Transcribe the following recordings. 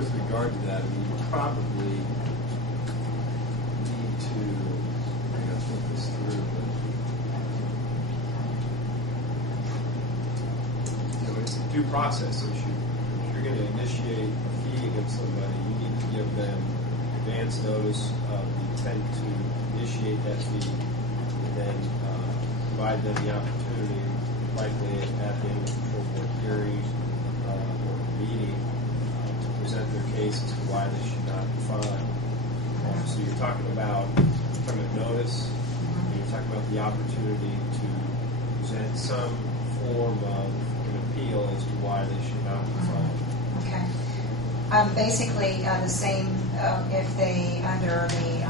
with regard to that, you probably need to, I gotta think this through, but it's a due process issue. If you're going to initiate a fee against somebody, you need to give them advance notice of the intent to initiate that fee, and then provide them the opportunity, likely at the end of the control board hearing or meeting, to present their case as to why they should not be fined. So you're talking about notice, and you're talking about the opportunity to present some form of an appeal as to why they should not be fined. Okay. Basically, the same if they, under the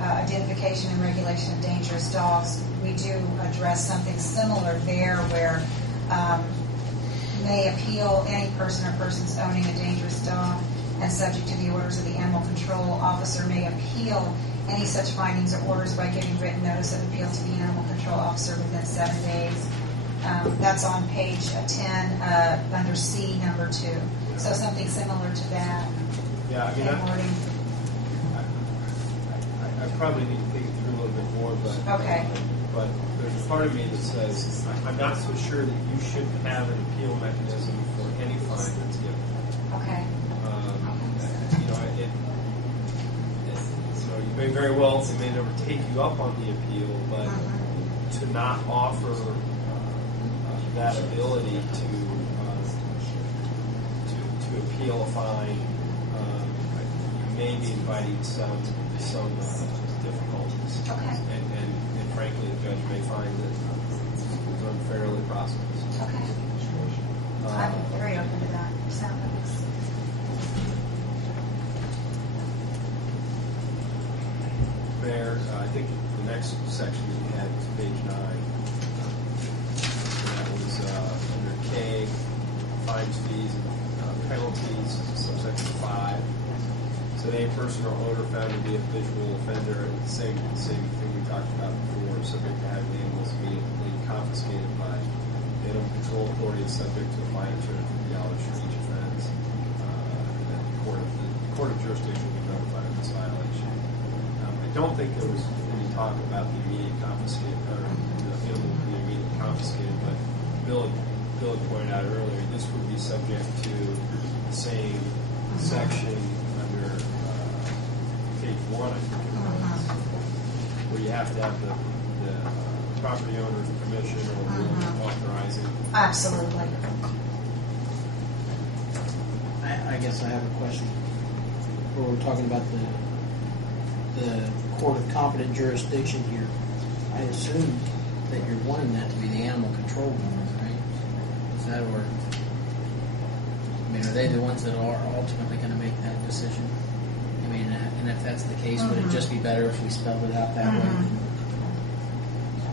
identification and regulation of dangerous dogs, we do address something similar there where may appeal any person or persons owning a dangerous dog and subject to the orders of the animal control officer may appeal any such findings or orders by giving written notice of appeal to the animal control officer within 7 days. That's on page 10 under C number 2. So something similar to that. Yeah, I mean, I probably need to think it through a little bit more, but okay. But there's a part of me that says I'm not so sure that you should have an appeal mechanism for any fine that's given. Okay. You may very well, it may never take you up on the appeal, but to not offer that ability to appeal a fine, you may be inviting some difficulties. Okay. And frankly, the judge may find that it's unfairly processed. Okay. I'm very open to that. Sound nice. There, I think the next section that we had was page 9. That was under K, fines, fees, and penalties, subsection 5. So any person or owner found to be a habitual offender, the same thing we talked about before, subject to having the animals immediately confiscated by the Animal Control Authority, is subject to a fine of $250 for each offense. And then the court of jurisdiction will be notified of this violation. I don't think there was any talk about the immediate confiscation, or the animal being immediately confiscated, but Bill pointed out earlier, this would be subject to the same section under page 1, I think it was, where you have to have the property owner's permission or authorizing. Absolutely. I guess I have a question. Where we're talking about the court of competent jurisdiction here, I assume that you're wanting that to be the animal control board, right? Is that or? I mean, are they the ones that are ultimately going to make that decision? I mean, and if that's the case, would it just be better if we spelled it out that way?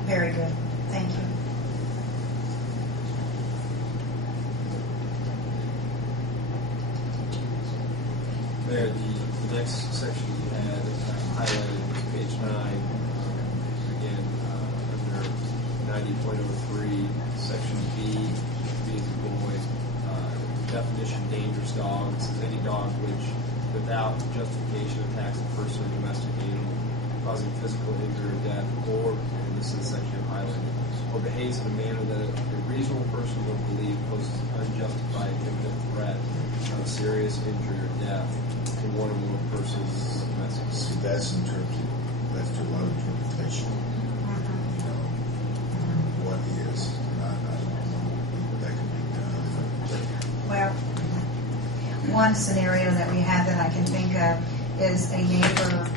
Very good. Thank you. There, the next section you had highlighted was page 9. Again, under 90.03, section B, B as a boy, definition dangerous dog. It says any dog which, without justification, attacks a person or domestic animal, causing physical injury or death, or, and this is the section highlighted, or behaves in a manner that a reasonable person will believe poses unjustified imminent threat of serious injury or death to one or more persons or domestic. See, that's in terms of, that's to a lot of interpretation. You know, what is, I don't know that can be done. Well, one scenario that we had that I can think of is a neighbor,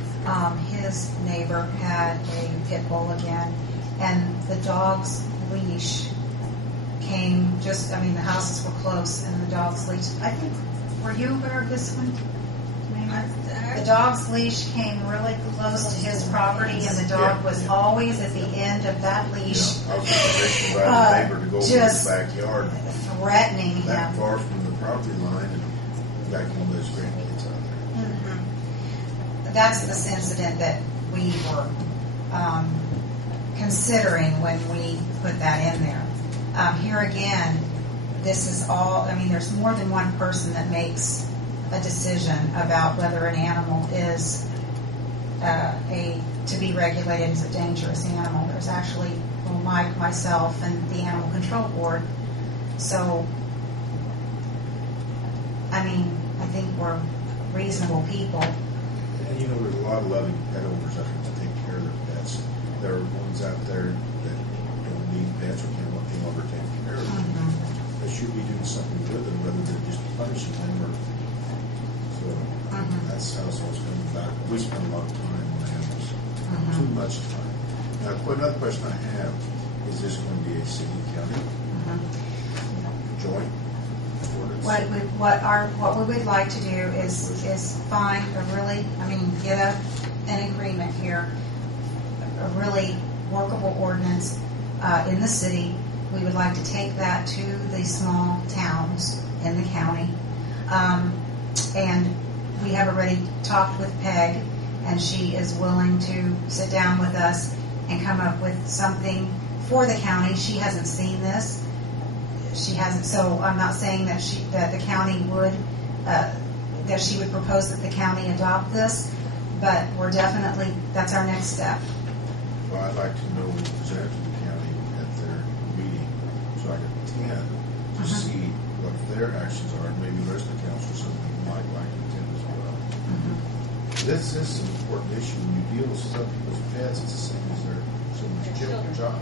his neighbor had a pit bull again, and the dog's leash came just, the houses were close, and the dog's leash, I think, were you aware of this one? The dog's leash came really close to his property, and the dog was always at the end of that leash. I was just by the neighbor to go over his backyard, threatening him. that far from the property line, and back one of those grandkids out there. Mm-hmm. That's this incident that we were considering when we put that in there. Here again, this is all, there's more than one person that makes a decision about whether an animal is to be regulated as a dangerous animal. There's actually Mike, myself, and the Animal Control Board. So, I mean, I think we're reasonable people. And you know, there's a lot of loving pet owners out there to take care of their pets. There are ones out there that don't need pets or can't longer take care of them. Mm-hmm. They should be doing something with them rather than just punishing them. So that's how it's always coming back. We spend a lot of time on animals, too much time. Now, another question I have, is this going to be a city-county joint ordinance? What we would like to do is find get an agreement here, a really workable ordinance in the city. We would like to take that to the small towns in the county, and we have already talked with Peg, and she is willing to sit down with us and come up with something for the county. She hasn't seen this. She hasn't, so I'm not saying that the county would that she would propose that the county adopt this, but that's our next step. Well, I'd like to know what presented to the county at their meeting, so I can attend to see what their actions are, and maybe the rest of the council, something might like to attend as well. This is an important issue. When you deal with some people's pets, it's the same as someone's job.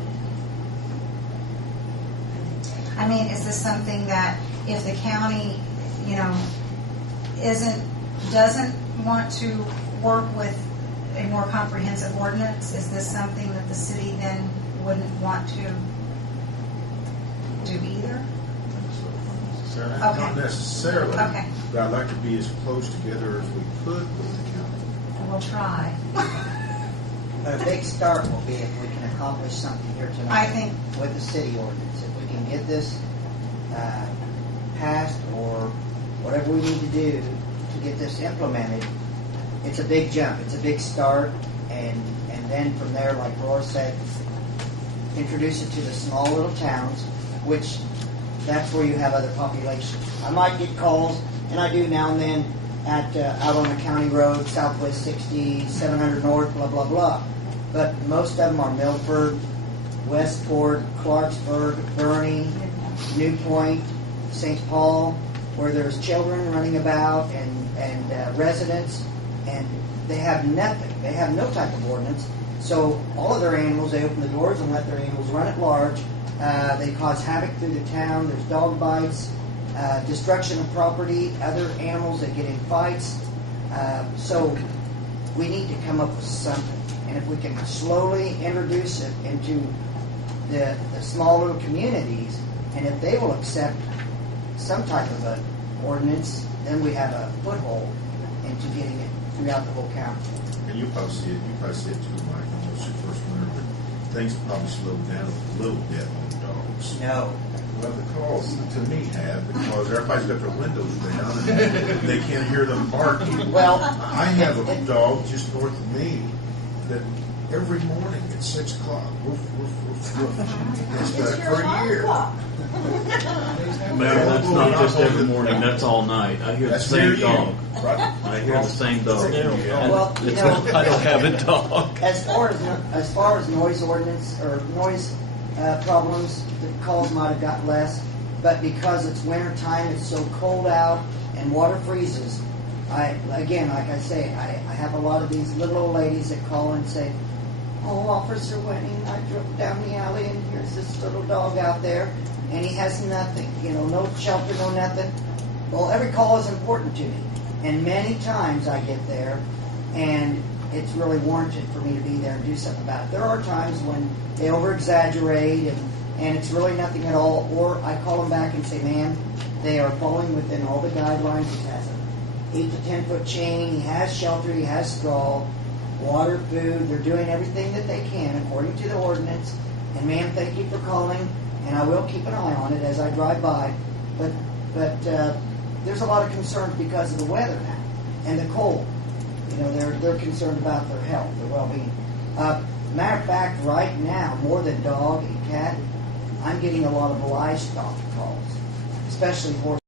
I mean, is this something that if the county, doesn't want to work with a more comprehensive ordinance, is this something that the city then wouldn't want to do either? Not necessarily. Okay. But I'd like to be as close together as we could with the county. We'll try. But a big start will be if we can accomplish something here tonight. I think with the city ordinance. If we can get this passed or whatever we need to do to get this implemented, it's a big jump. It's a big start. And then from there, like Laura said, introduce it to the small little towns, which that's where you have other populations. I might get calls, and I do now and then, at out on the county road, Southwest 60, 700 North, blah, blah, blah. But most of them are Milford, Westport, Clarksburg, Bernie, New Point, St. Paul, where there's children running about and residents, and they have nothing. They have no type of ordinance. So all of their animals, they open the doors and let their animals run at large. They cause havoc through the town. There's dog bites, destruction of property, other animals that get in fights. So we need to come up with something. And if we can slowly introduce it into the small little communities, and if they will accept some type of an ordinance, then we have a foothold into getting it throughout the whole county. And you probably see it too, Mike. I know it's your first winter, but things probably slowed down a little bit on dogs. No. Well, the calls to me have, because everybody's got their windows down and they can't hear them barking. Well, I have a dog just north of me that every morning at 6 o'clock, woof, woof, woof, woof. It's done it for a year. Mayor, that's not just every morning, that's all night. I hear the That's same near you. dog. Right. I hear the same dog. well, you It's know, not, I don't have a dog. as far as noise ordinance or noise problems, the calls might have got less. But because it's winter time, it's so cold out and water freezes. Like I say, I have a lot of these little old ladies that call and say, "Oh, Officer Wenning, I drove down the alley and here's this little dog out there, and he has nothing, no shelter, no nothing." Well, every call is important to me, and many times I get there, and it's really warranted for me to be there and do something about it. There are times when they over-exaggerate and it's really nothing at all, or I call them back and say, "Man, they are falling within all the guidelines. He has an 8 to 10 foot chain, he has shelter, he has straw, water, food, they're doing everything that they can according to the ordinance. And ma'am, thank you for calling, and I will keep an eye on it as I drive by. But there's a lot of concerns because of the weather now and the cold. They're concerned about their health, their well-being. Matter of fact, right now, more than dog and cat, I'm getting a lot of livestock calls, especially horses.